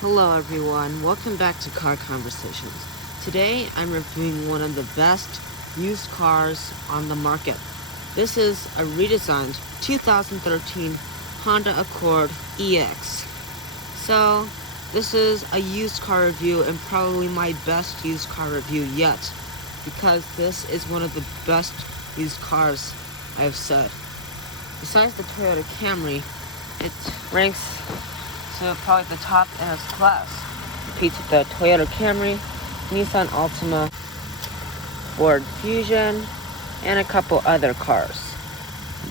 Hello everyone, welcome back to Car Conversations. Today I'm reviewing one of the best used cars on the market. This is a redesigned 2013 Honda Accord EX. So this is a used car review and probably my best used car review yet, because this is one of the best used cars I've said. Besides the Toyota Camry, it ranks to probably the top in its class. Competes with the Toyota Camry, Nissan Altima, Ford Fusion, and a couple other cars.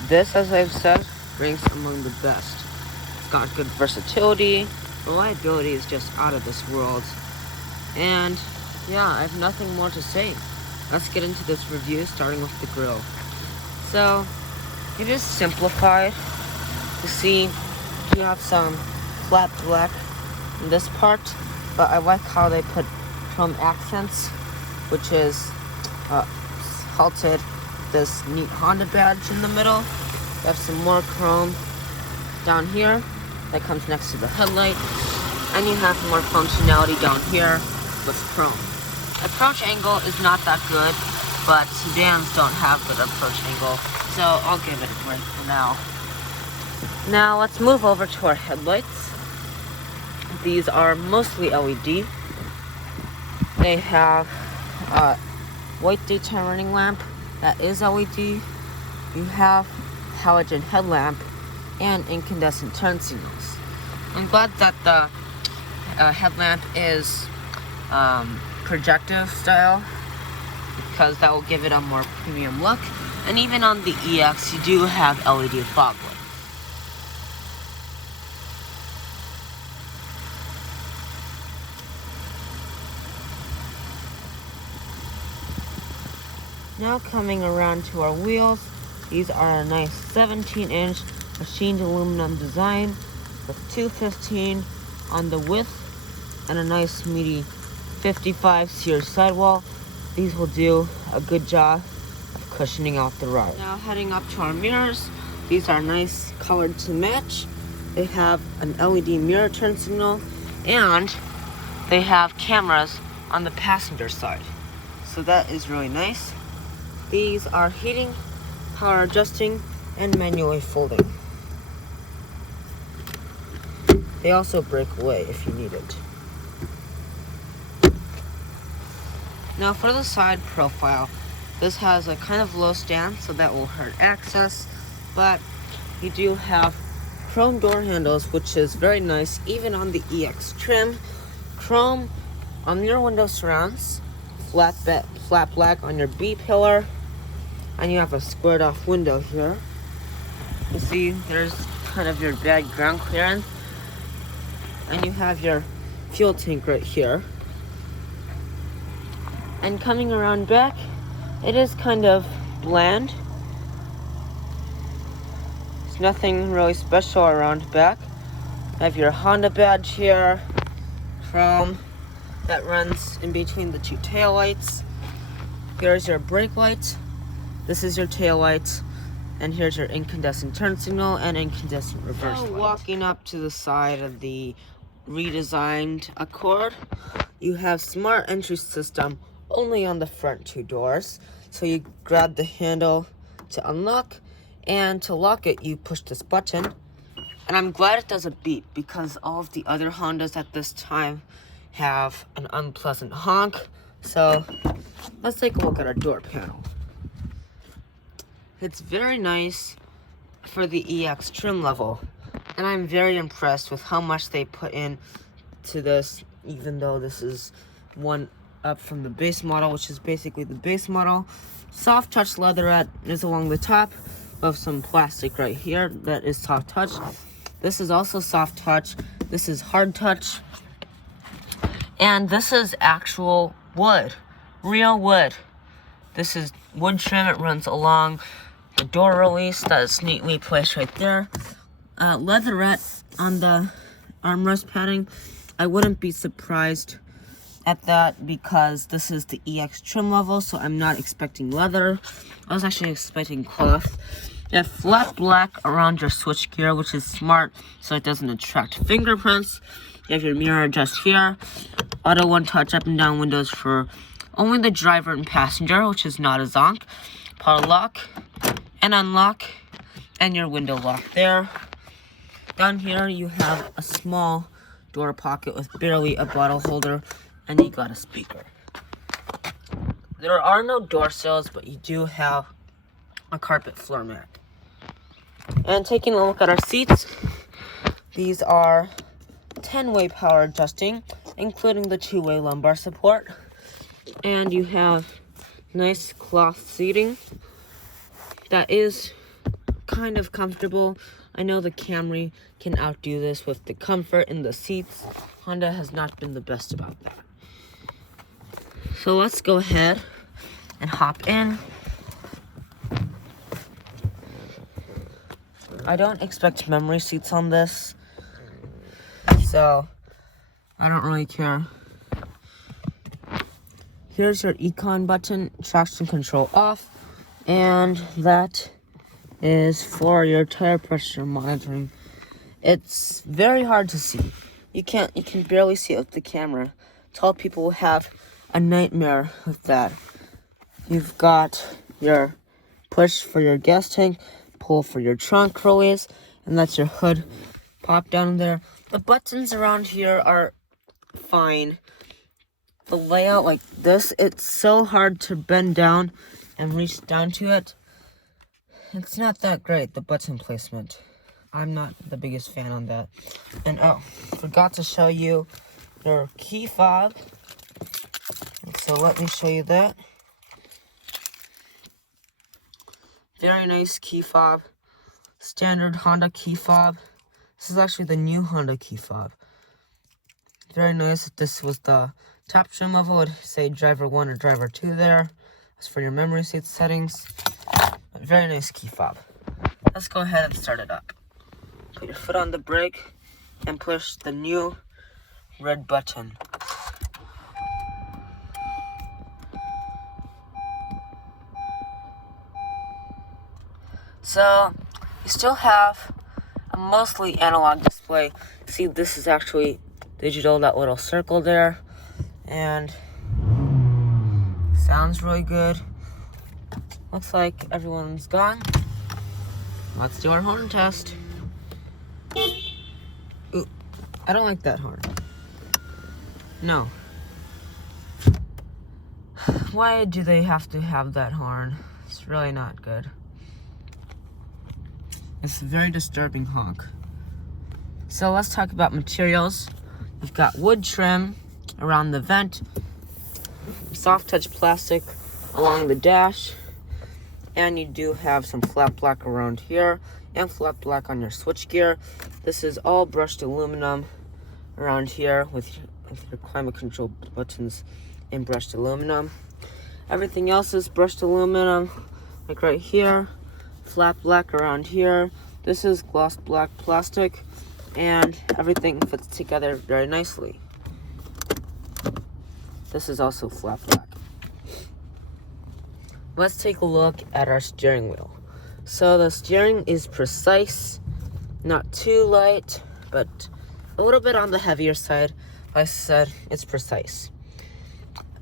This, as I've said, ranks among the best. It's got good versatility, reliability is just out of this world, and yeah, I have nothing more to say. Let's get into this review, starting with the grille. So, it is simplified. You see, you have some flat black in this part, but I like how they put chrome accents, which is halted this neat Honda badge in the middle. You have some more chrome down here that comes next to the headlight, and you have more functionality down here with chrome. Approach angle is not that good, but sedans don't have good approach angle, so I'll give it a break for now. Now let's move over to our headlights. These are mostly LED. They have a white daytime running lamp that is LED. You have halogen headlamp and incandescent turn signals. I'm glad that the headlamp is projective style, because that will give it a more premium look. And even on the EX, you do have LED fog lights. Now coming around to our wheels, these are a nice 17-inch machined aluminum design with 215 on the width and a nice meaty 55 sear sidewall. These will do a good job of cushioning out the ride. Now heading up to our mirrors, these are nice colored to match. They have an LED mirror turn signal, and they have cameras on the passenger side, so that is really nice. These are heating, power adjusting, and manually folding. They also break away if you need it. Now for the side profile, this has a kind of low stand, so that will hurt access, but you do have chrome door handles, which is very nice even on the EX trim. Chrome on your window surrounds, flat black on your B pillar, and you have a squared off window here. You see there's kind of your bad ground clearance, and you have your fuel tank right here. And coming around back, it is kind of bland. There's nothing really special around back. I have your Honda badge here, chrome that runs in between the two taillights. Here's your brake lights. This is your tail lights, and here's your incandescent turn signal and incandescent reverse light. Walking up to the side of the redesigned Accord, you have smart entry system only on the front two doors. So you grab the handle to unlock, and to lock it, you push this button. And I'm glad it does a beep, because all of the other Hondas at this time have an unpleasant honk. So let's take a look at our door panel. It's very nice for the EX trim level, and I'm very impressed with how much they put in to this, even though this is one up from the base model, which is basically the base model. Soft touch leatherette is along the top of some plastic right here that is soft touch. This is also soft touch. This is hard touch. And this is actual wood, real wood. This is wood trim. It runs along the door release that is neatly placed right there. Leatherette on the armrest padding. I wouldn't be surprised at that, because this is the EX trim level, so I'm not expecting leather. I was actually expecting cloth. You have flat black around your switchgear, which is smart, so it doesn't attract fingerprints. You have your mirror adjust here. Auto one touch up and down windows for only the driver and passenger, which is not a zonk. Power lock and unlock, and your window lock there. Down here you have a small door pocket with barely a bottle holder, and you got a speaker. There are no door sills, but you do have a carpet floor mat. And taking a look at our seats, these are 10-way power adjusting, including the 2-way lumbar support. And you have nice cloth seating that is kind of comfortable. I know the Camry can outdo this with the comfort in the seats. Honda has not been the best about that. So let's go ahead and hop in. I don't expect memory seats on this, so I don't really care. Here's your econ button, traction control off, and that is for your tire pressure monitoring. It's very hard to see. You can barely see it with the camera. Tall people will have a nightmare with that. You've got your push for your gas tank, pull for your trunk release, and that's your hood pop down there. The buttons around here are fine. The layout like this, it's so hard to bend down and reach down to it. It's not that great, the button placement. I'm not the biggest fan on that. And oh, forgot to show you your key fob. So let me show you that. Very nice key fob. Standard Honda key fob. This is actually the new Honda key fob. Very nice. If this was the top trim level, it would say driver 1 or driver 2 there. As for your memory seat settings, very nice key fob. Let's go ahead and start it up. Put your foot on the brake and push the new red button. So, you still have a mostly analog display. See, this is actually digital, that little circle there. And sounds really good. Looks like everyone's gone. Let's do our horn test. Ooh, I don't like that horn. No. Why do they have to have that horn? It's really not good. It's a very disturbing honk. So let's talk about materials. We've got wood trim around the vent, soft touch plastic along the dash, and you do have some flat black around here and flat black on your switchgear. This is all brushed aluminum around here with your climate control buttons in brushed aluminum. Everything else is brushed aluminum, like right here. Flat black around here. This is gloss black plastic, and everything fits together very nicely. This is also flat black. Let's take a look at our steering wheel. So the steering is precise, not too light, but a little bit on the heavier side. Like I said, it's precise.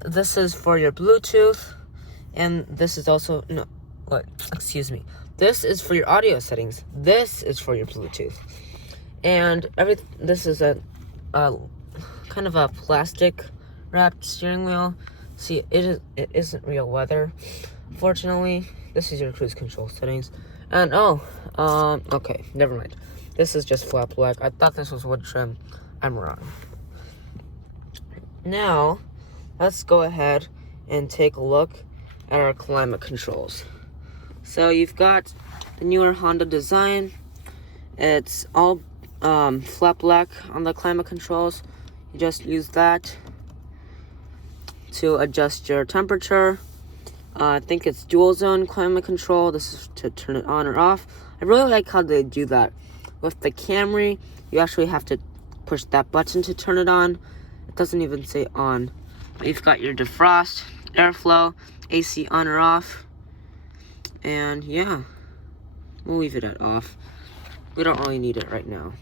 This is for your Bluetooth, and this is also, this is for your audio settings. This is for your Bluetooth. And this is a kind of a plastic wrapped steering wheel. See, it isn't real leather, fortunately. This is your cruise control settings. And okay, never mind. This is just flat black. I thought this was wood trim. I'm wrong. Now, let's go ahead and take a look at our climate controls. So you've got the newer Honda design. It's all flat black on the climate controls. You just use that to adjust your temperature. I think it's dual zone climate control. This is to turn it on or off. I really like how they do that. With the Camry, you actually have to push that button to turn it on. It doesn't even say on. But you've got your defrost, airflow, AC on or off. And yeah, we'll leave it at off. We don't really need it right now.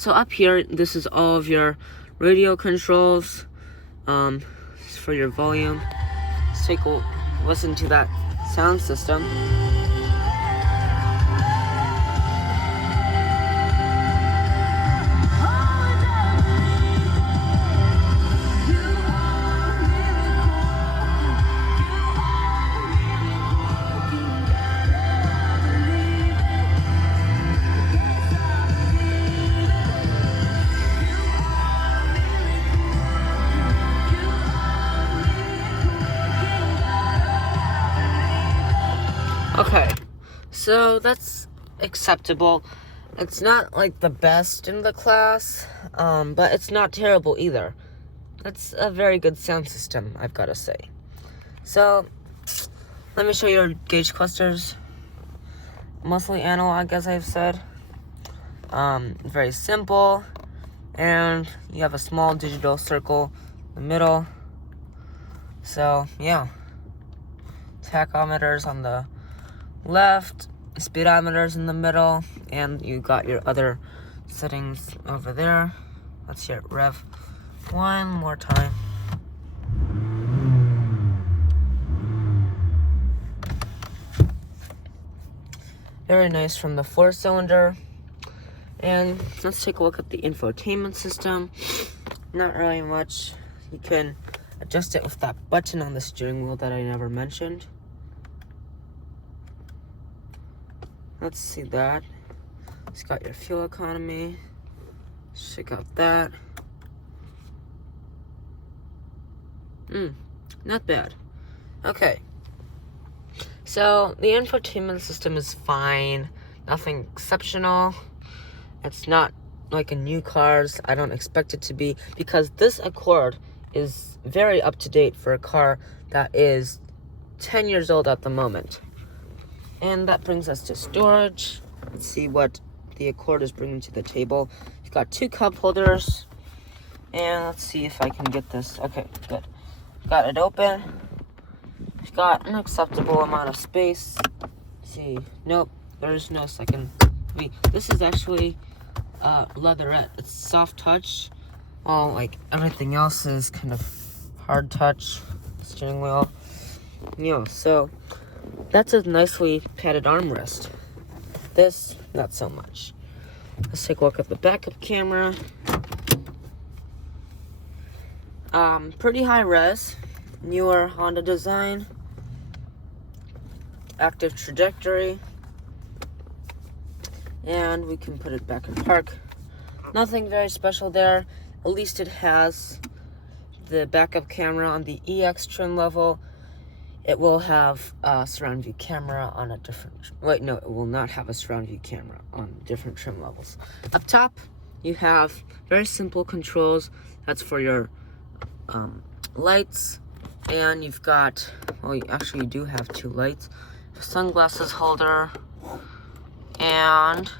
So up here, this is all of your radio controls for your volume. Let's take a listen to that sound system. Okay, so that's acceptable. It's not like the best in the class, but it's not terrible either. That's a very good sound system, I've got to say. So, let me show you your gauge clusters. Mostly analog, as I've said. Very simple. And you have a small digital circle in the middle. So, yeah. Tachometers on the left, speedometers in the middle, and you got your other settings over there. Let's hear it rev one more time. Very nice from the 4-cylinder. And let's take a look at the infotainment system. Not really much. You can adjust it with that button on the steering wheel that I never mentioned. Let's see that. It's got your fuel economy. Check out that. Not bad. Okay. So, the infotainment system is fine. Nothing exceptional. It's not like a new car's. I don't expect it to be, because this Accord is very up to date for a car that is 10 years old at the moment. And that brings us to storage. Let's see what the Accord is bringing to the table. You've got 2 cup holders. And let's see if I can get this. Okay, good. Got it open. You've got an acceptable amount of space. Let's see. Nope, there's no second. Wait, this is actually leatherette. It's soft touch. All like everything else is kind of hard touch. Steering wheel. So that's a nicely padded armrest. This, not so much. Let's take a look at the backup camera. Pretty high res. Newer Honda design. Active trajectory. And we can put it back in park. Nothing very special there. At least it has the backup camera on the EX trim level. It will have a surround view camera on a different... Wait, no, it will not have a surround view camera on different trim levels. Up top, you have very simple controls. That's for your lights. And you've got... Well, actually, you do have 2 lights. A sunglasses holder. And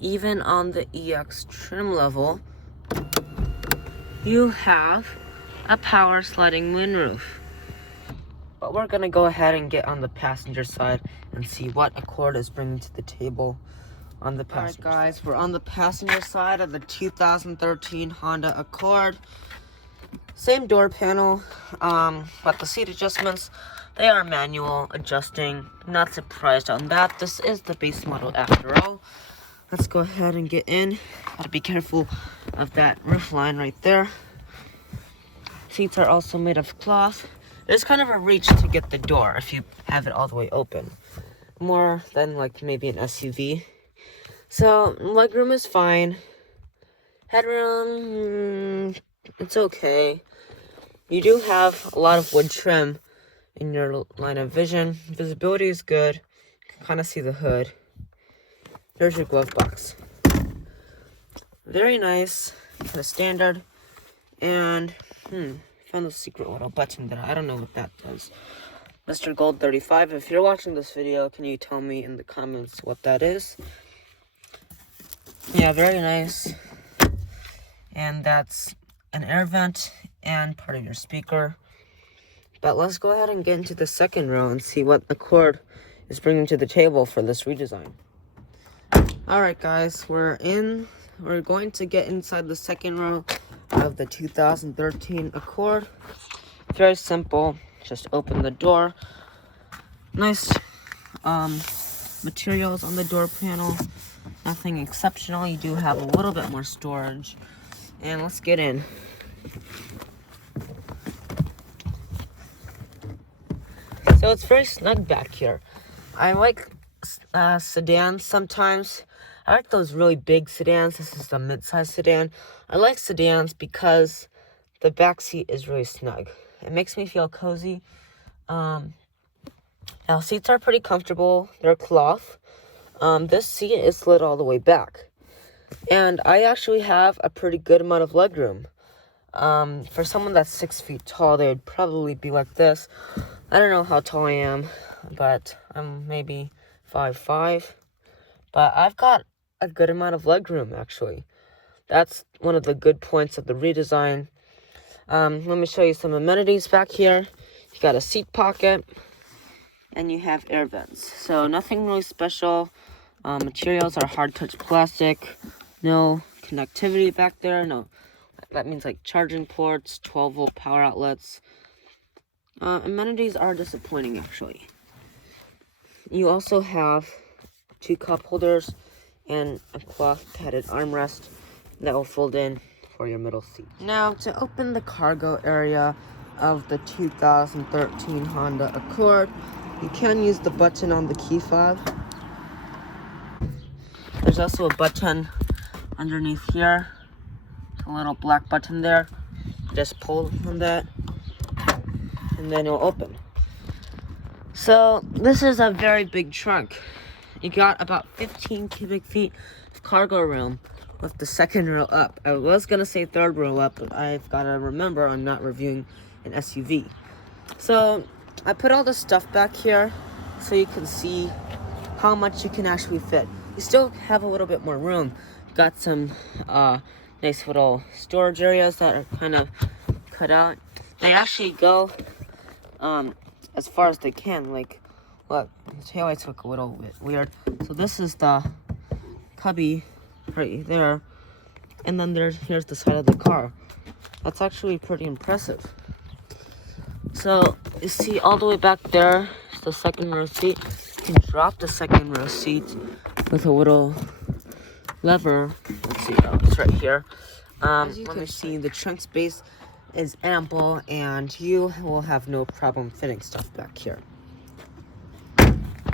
even on the EX trim level, you have a power sliding moonroof. But we're going to go ahead and get on the passenger side and see what Accord is bringing to the table on the passenger side. Alright guys, we're on the passenger side of the 2013 Honda Accord. Same door panel, but the seat adjustments, they are manual adjusting. Not surprised on that. This is the base model after all. Let's go ahead and get in. Gotta be careful of that roof line right there. Seats are also made of cloth. There's kind of a reach to get the door if you have it all the way open. More than like maybe an SUV. So, legroom is fine. Headroom, it's okay. You do have a lot of wood trim in your line of vision. Visibility is good. You can kind of see the hood. There's your glove box. Very nice. Kind of standard. And, found a secret little button that I don't know what that does. Mr. Gold 35, if you're watching this video, can you tell me in the comments what that is? Yeah, very nice. And that's an air vent and part of your speaker. But let's go ahead and get into the second row and see what Accord is bringing to the table for this redesign. Alright guys, we're in we're going to get inside the second row of the 2013 Accord. Very simple. Just open the door. Nice materials on the door panel. Nothing exceptional. You do have a little bit more storage. And let's get in. So it's very snug back here. I like sedans sometimes. I like those really big sedans. This is the mid-size sedan. I like sedans because the back seat is really snug. It makes me feel cozy. Now, seats are pretty comfortable. They're cloth. This seat is slid all the way back. And I actually have a pretty good amount of legroom. For someone that's 6 feet tall, they would probably be like this. I don't know how tall I am, but I'm maybe 5'5". But I've got a good amount of legroom, actually. That's one of the good points of the redesign. Let me show you some amenities back here. You got a seat pocket, and you have air vents. So nothing really special. Materials are hard touch plastic. No connectivity back there. No, that means like charging ports, 12-volt power outlets. Amenities are disappointing, actually. You also have 2 cup holders and a cloth padded armrest that will fold in for your middle seat. Now, to open the cargo area of the 2013 Honda Accord, you can use the button on the key fob. There's also a button underneath here. A little black button there. Just pull on that, and then it'll open. So this is a very big trunk. You got about 15 cubic feet of cargo room with the second row up. I was gonna say third row up, but I've gotta remember I'm not reviewing an SUV. So I put all this stuff back here so you can see how much you can actually fit. You still have a little bit more room. Got some nice little storage areas that are kind of cut out. They actually go as far as they can. Like, look, the taillights look a little bit weird. So this is the cubby right there, and then here's the side of the car. That's actually pretty impressive. So you see all the way back there is the second row seat. You can drop the second row seat with a little lever. Let's see, it's right here. As you can see, the trunk space is ample, and you will have no problem fitting stuff back here.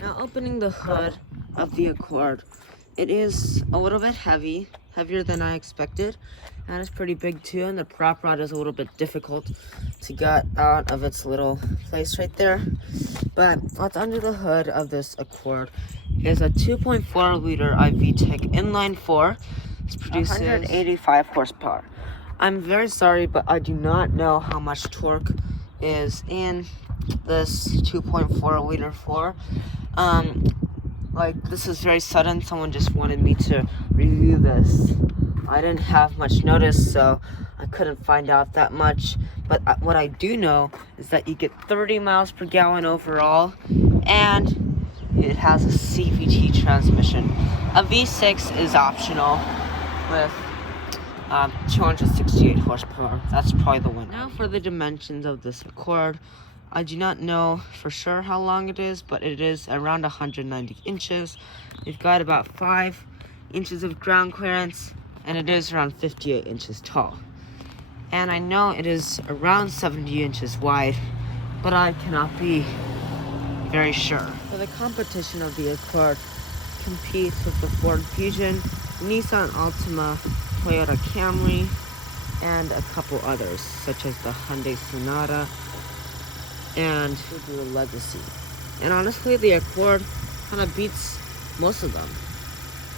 Now, opening the hood of the Accord, it is a little bit heavier than I expected, and it's pretty big too, and the prop rod is a little bit difficult to get out of its little place right there. But what's under the hood of this Accord is a 2.4 liter iVTEC inline 4. It produces 185 horsepower. I'm very sorry, but I do not know how much torque is in this 2.4 liter 4. Like, this is very sudden. Someone just wanted me to review this. I didn't have much notice, so I couldn't find out that much. But what I do know is that you get 30 miles per gallon overall, and it has a CVT transmission. A V6 is optional with 268 horsepower. That's probably the one. Now for the dimensions of this Accord. I do not know for sure how long it is, but it is around 190 inches. You've got about 5 inches of ground clearance, and it is around 58 inches tall. And I know it is around 70 inches wide, but I cannot be very sure. For the competition of the Accord competes with the Ford Fusion, Nissan Altima, Toyota Camry, and a couple others, such as the Hyundai Sonata and Subaru Legacy. And honestly, the Accord kind of beats most of them.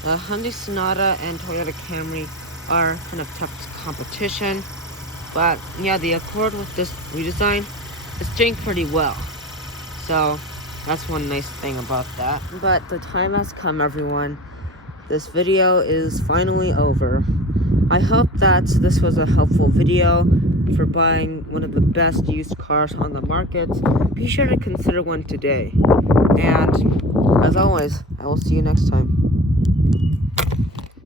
The Hyundai Sonata and Toyota Camry are kind of tough competition, but yeah, the Accord with this redesign is doing pretty well. So that's one nice thing about that. But the time has come, everyone. This video is finally over. I hope that this was a helpful video for buying one of the best used cars on the market. Be sure to consider one today. And as always, I will see you next time.